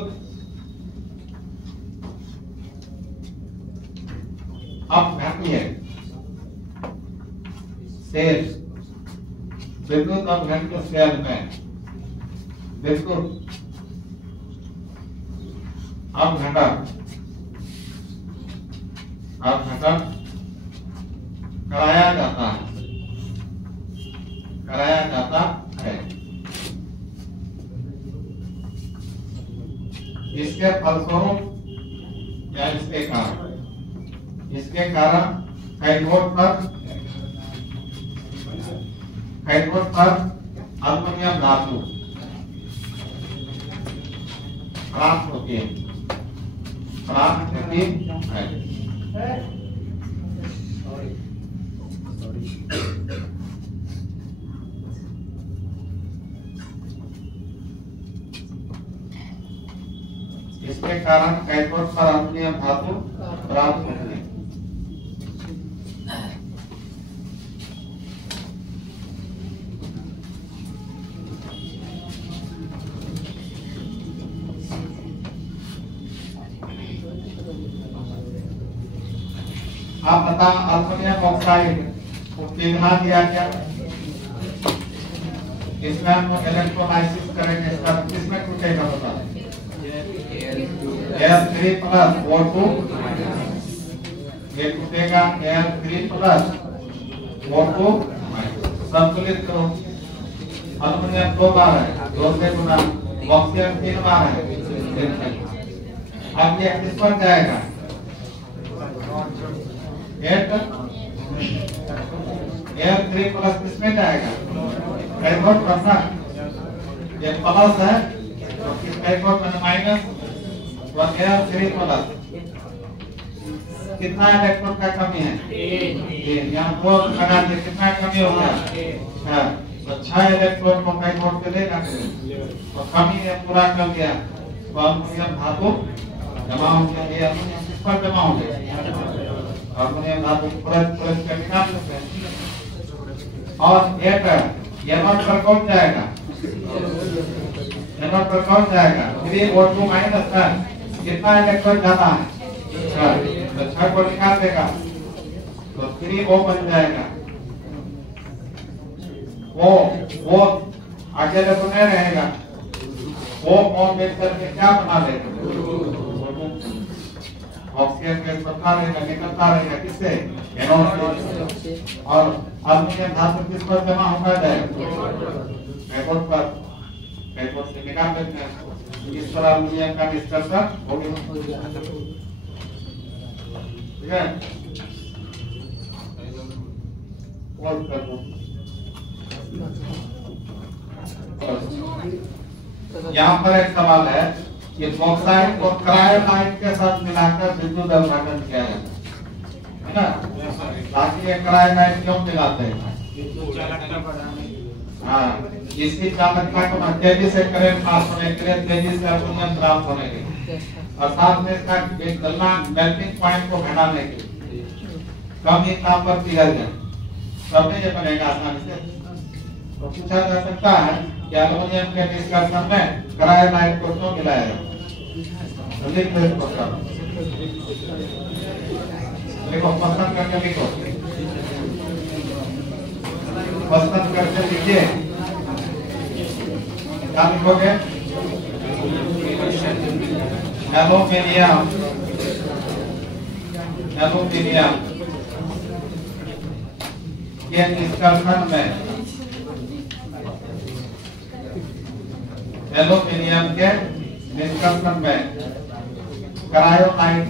अब घटिए सेल, बिल्कुल अब घटिए सेल में बिल्कुल अब घटक कराया जाता है, कराया जाता है। इसके फलस्वरूप या इसके कारण कैथोड पर अल्युमिनियम धातु प्राप्त होती है, प्राप्त होती है। इसके कारण कैथोड पर अल्युमिनियम धातु प्राप्त होती है। आप बता, अल्युमिनियम ऑक्साइड को पिघला दिया गया, इसमें हम इलेक्ट्रोलाइसिस करेंगे, इसका किसमें टूटेगा बता? Al3+O2 ये टूटेगा, Al3+O2 संतुलित करो। अल्युमिनियम 2 बार है, 2 से गुना, ऑक्सीजन 3 बार है। अब ये किस पर जाएगा? Al3+ किसमें जाएगा? कैथोड पर ना, ये प्लस है तो किस कैथोड में माइनस, तो Al3+। कितना इलेक्ट्रॉन का कमी है? 3। यहाँ 2 लगा दिए, कितना कमी हो गया? 6। तो 6 इलेक्ट्रॉन को कैथोड पे लेगा तो कमी है पूरा कर दिया, तो अल्युमिनियम धातु जमा हो गया। ये अल्युमिनियम किस पर जमा हो गया? अल्युमिनियम धातु पूरा के निकाल सकते हैं। और एक N1 पर कौन जाएगा? एनोड पर कौन जाएगा 3O2 माइनस है, कितना इलेक्ट्रॉन जाता है 6, तो 6 को निकाल देगा तो 3O बन जाएगा। वो अकेले तो नहीं रहेगा, वो कौन मिल करके क्या बना लेगा, ऑक्सीजन गैस बनता रहेगा, निकलता रहेगा किससे एनोड से। और अल्युमिनियम धातु किस पर जमा होगा जाएगा कैथोड पर, कैथोड से निकाल लेते हैं। इस पर अल्युमिनियम का निष्कर्षण हो गया, ठीक है। और कर दो यहाँ पर एक सवाल है कि बॉक्साइट को क्रायोलाइट के साथ मिलाकर विद्युत अवघटन किया जाता है ना, ताकि ये क्रायोलाइट क्यों मिलाते हैं, हाँ इसकी चालकता को तेजी से करंट पास होने के लिए, तेजी से अल्युमिनियम प्राप्त होने के लिए, और साथ में इसका गलनांक मेल्टिंग पॉइंट को घटाने के लिए कम ही ताप पर पिघल जाए, तब ये बनेगा आसानी से। तो पूछा जा सकता है कि एल्युमिनियम के निष्कर्षण में क्रायोलाइट को क्यों मिलाया जाए, लिख दो इसको सब, देखो पसंद करके लिखो, पसंद करके लिखिए, क्या लिखोगे, एल्युमिनियम, एल्युमिनियम के निष्कर्षण में, एल्युमिनियम के निष्कर्षण में क्रायोलाइट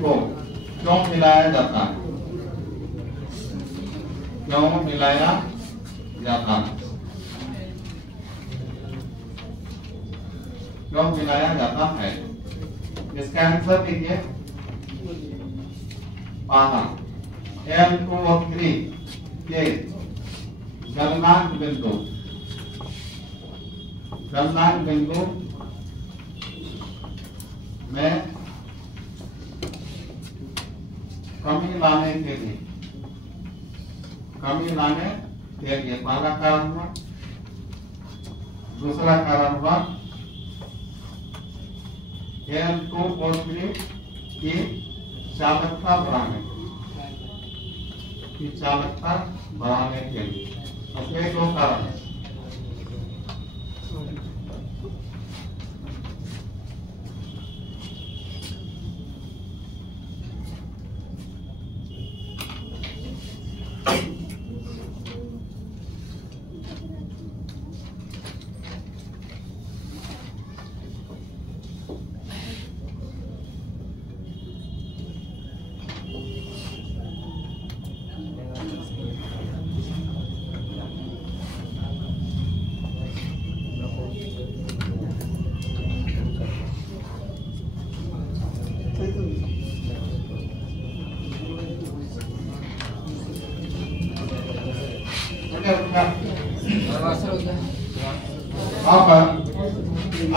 को क्यों मिलाया जाता है, क्यों मिलाया जाता है, क्यों मिलाया जाता है, इसका आंसर देखिए पाना L2O3 के गलनांक बिंदु में कमी लाने के लिए, पहला कारण हुआ, दूसरा कारण हुआ L2O3 की चालकता बढ़ाने के लिए, उसके दो कारण है।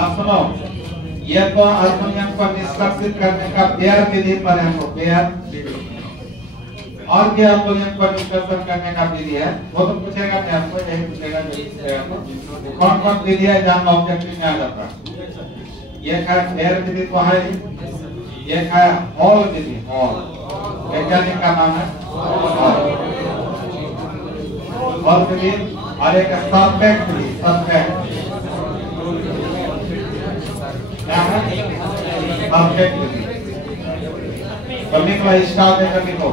आप सुनो, ये तो अल्युमिनियम को निष्कासित करने का पेयर विधि पर है, वो पेयर, और क्या अल्युमिनियम को निष्कासित करने का विधि है, वो तो पूछेगा नहीं आपको, यही पूछेगा कौन कौन विधि है जहाँ ऑब्जेक्टिव में आ जाता है। ये है पेयर विधि तो है, ये है हॉल विधि, हॉल वैज्ञानिक का नाम है हॉल विधि, और एक सब्जेक्ट विधि, सब्जेक्ट क्या है, सब्जेक्ट विधि। तो लिखो स्टार देकर लिखो,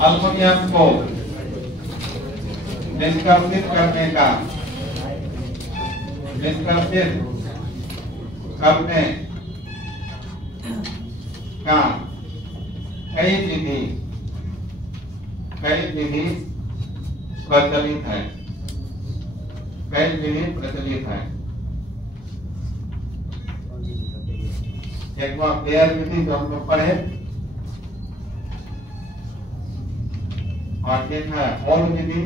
अल्युमिनियम को निष्कासित करने का कई विधि प्रचलित है, एक बार पेयर विधि जो हम लोग पढ़े, और एक है हॉल विधि,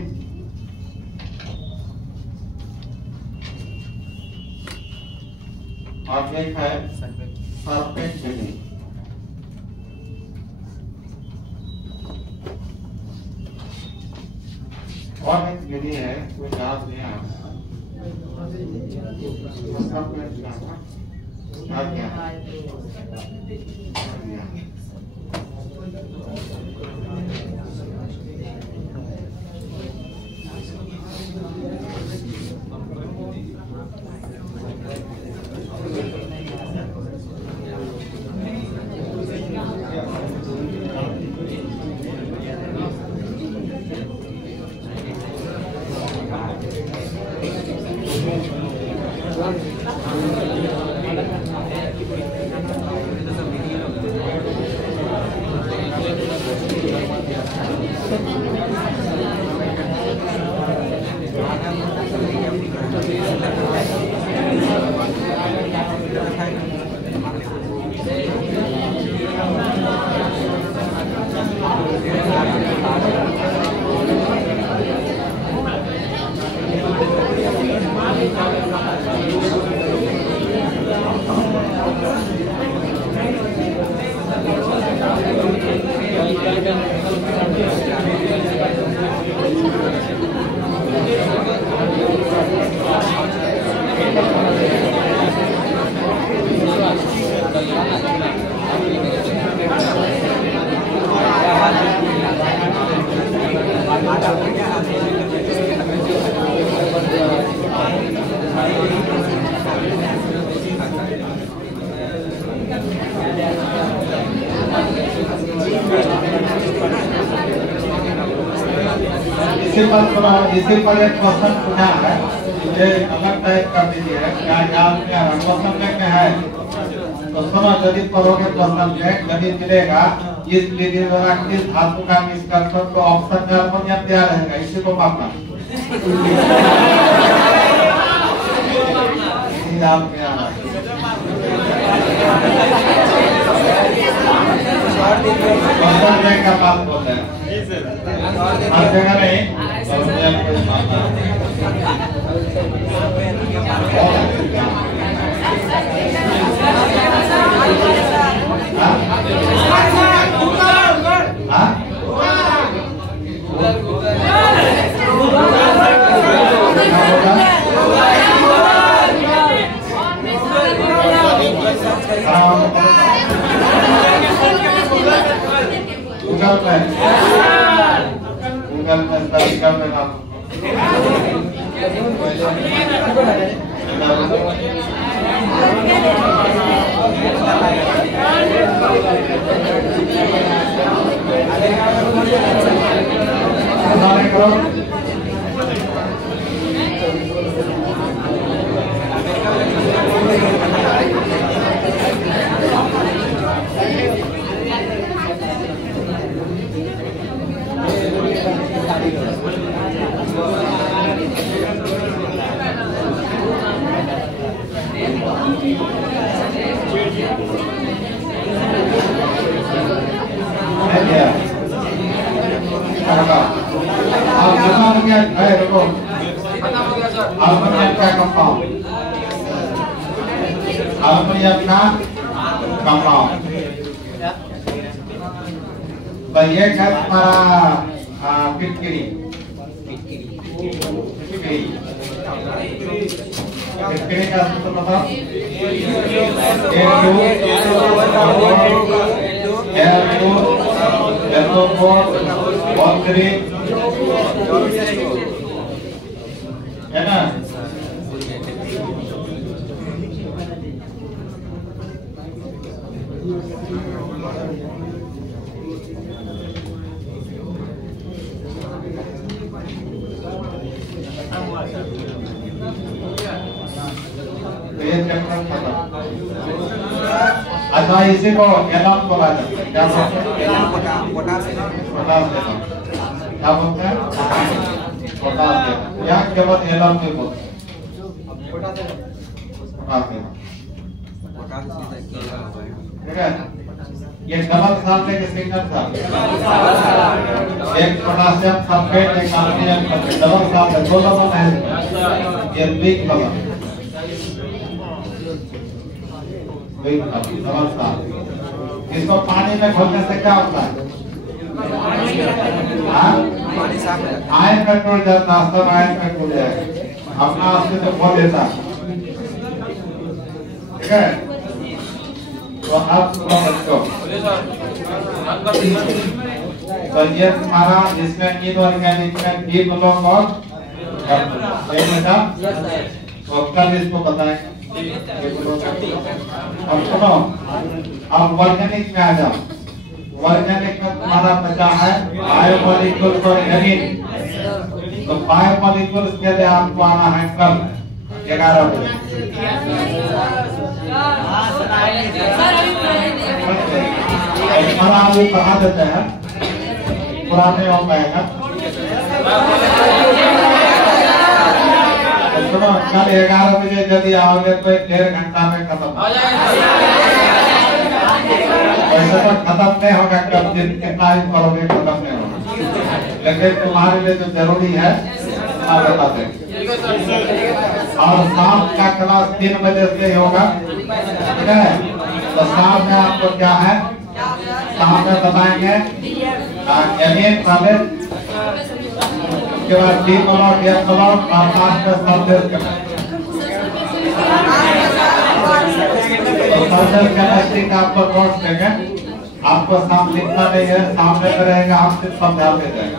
और एक है सरफेस विधि। और एक विधि है कोई याद नहीं आ इसी पर एक क्वेश्चन पूछा है, ये अलग टाइप का विधि है, क्या याद क्या है? क्वेश्चन में है तो सुनो, यदि पढ़ोगे क्वेश्चन में यदि मिलेगा इस विधि द्वारा किस धातु का निष्कर्षण, तो ऑप्शन में अल्युमिनियम दिया रहेगा, इसी को मापना याद क्या है? क्वेश्चन में क्या बात बोल रहे हैं? हर जगह नहीं, गूगल में सर्च कर लेना। अल्युमिनियम का कंपाउंड, अल्युमिनियम का कंपाउंड, तो ये है हमारा पिटकिरी। पिटकिरी का सूत्र बताओ। है ना? तो ये चैप्टर खत्म। अच्छा, इसी को एलॉन बोला जाता है। क्या बोलते हैं? Potash Elon. क्या बोलते हैं? Potash Elon. यहाँ केवल एलॉन में बोलते हैं। Potash Elon. ठीक है? ये डबल सल्फेट के सिंगल सल्फेट, एक पोटासियम सल्फेट, एक अल्युमिनियम सल्फेट, डबल सल्फेट, दो डबल है। ये बिग डबल। नमस्कार। इसको पानी में घोलने से क्या होता है? पानी साफ है। आयन पेट्रोल जाता, नाश्ता में आयन पेट्रोल जाएगा, अपना अस्तित्व खो देता। ठीक है, तो अब सुनो बच्चों, तो ये तुम्हारा इसमें इनऑर्गेनिक में डी ब्लॉक और एक बेटा, तो कल इसको बताएंगे। और सुनो, अब ऑर्गेनिक में आ जाओ। ऑर्गेनिक में तुम्हारा बचा है बायोमोलिक्यूल्स और एमिन। तो बायोमोलिक्यूल्स के लिए आपको आना है कल 11 बजे। हमारा अभी पढ़ा देते हैं, पुराने हो पाएगा। सुनो, कल 11 बजे यदि आओगे तो 1.5 घंटा में खत्म हो जाएगा। वैसे तो खत्म नहीं होगा, कब कितना ही पढ़ोगे खत्म नहीं होगा, लेकिन तुम्हारे लिए जो जरूरी है बताते। और शाम का क्लास 3 बजे से होगा, ठीक है? तो शाम में आपको क्या है, शाम में बताएंगे एमिन वाले, उसके बाद डी ब्लॉक, एफ ब्लॉक और लास्ट में सरफेस केमिस्ट्री का आपको नोट्स देंगे। आपको साम लिखना नहीं है, सामने में रहेगा, हम सिर्फ समझाते जाएंगे।